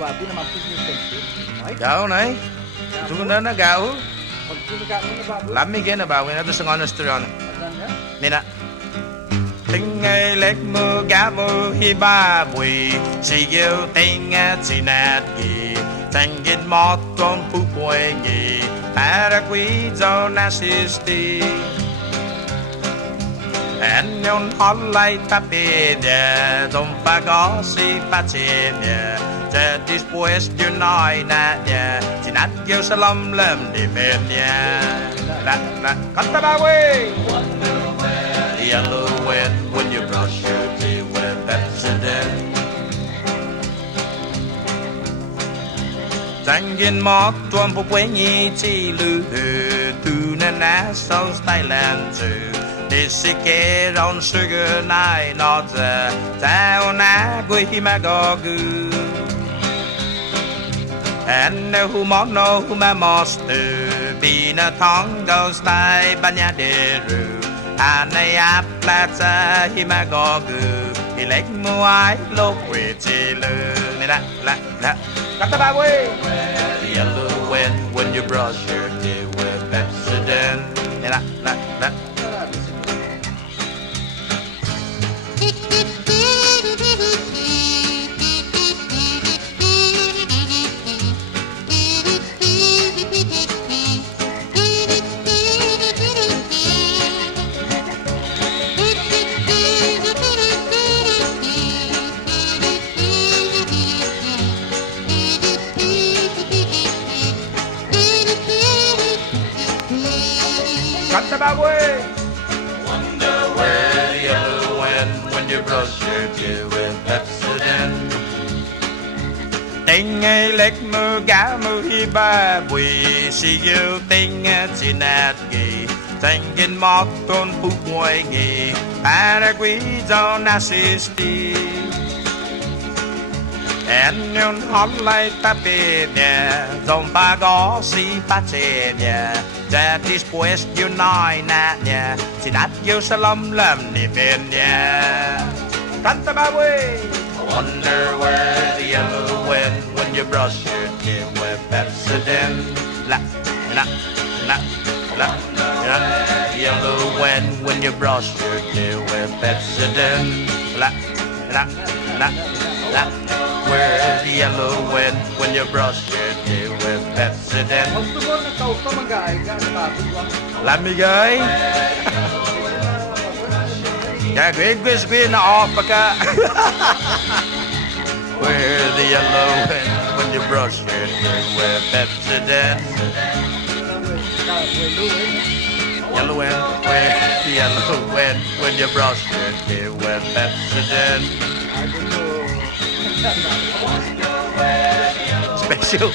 babu na mampus yung sente. Gao na eh. Tungkol na gao. Pag sinaga mo na babu. Lamig na bawi na to sa honest restaurant. Asan niya? Nina. Tình ngày lệch mưa gà mưa hi ba bùi chỉ yêu tình chỉ nát gì thành kiến mót trong phú quê nhì ta đã quý do nasisti anh nhon hót lại ta bê đè don't pa có si pa chê đèจะ después de nói nè đè chỉ nát yêu salam lem đi bên nha la Cantan Babue yellow when you brush your teeth with Pepsodent. Tangin mót tuôn phục quê nhi chi lư tu na na so Thailand too. This is get on sugar night not the tao na gui humugågando. And no humor no humamostu be na tongue goes style banya deru. Anai plaza humugågando ilek muai lo quiti lu la Cantan Babue yellow when you brush your teeth with Pepsodent la Cantan Babue. Wonder where the yellow when you brush your teeth with Pepsodent. Tình ngày lệch mưa gà mưa hi ba bùi si yêu tình chỉ nát gì thành kiến mót tôn phú quê nghỉ ta đã quý do nasisti anh nhon hót lại ta bê đè don't pa có si pa chê đè that después de nói nè đè chỉ nát yêu salam lem đi bên đè Cantan Babue. Wonder where the yellow when you brush your teeth with Pepsodent. La yellow when you brush your teeth with Pepsodent. La where the yellow when you brush your teeth with Pepsodent. Pagtugon na tao ka mag-aay ka sa babu ba? Lamig ay. Kaya gwig na off ka. Where the yellow when you brush your teeth with Pepsodent. Yellow where the yellow when you brush your teeth with Pepsodent. Special.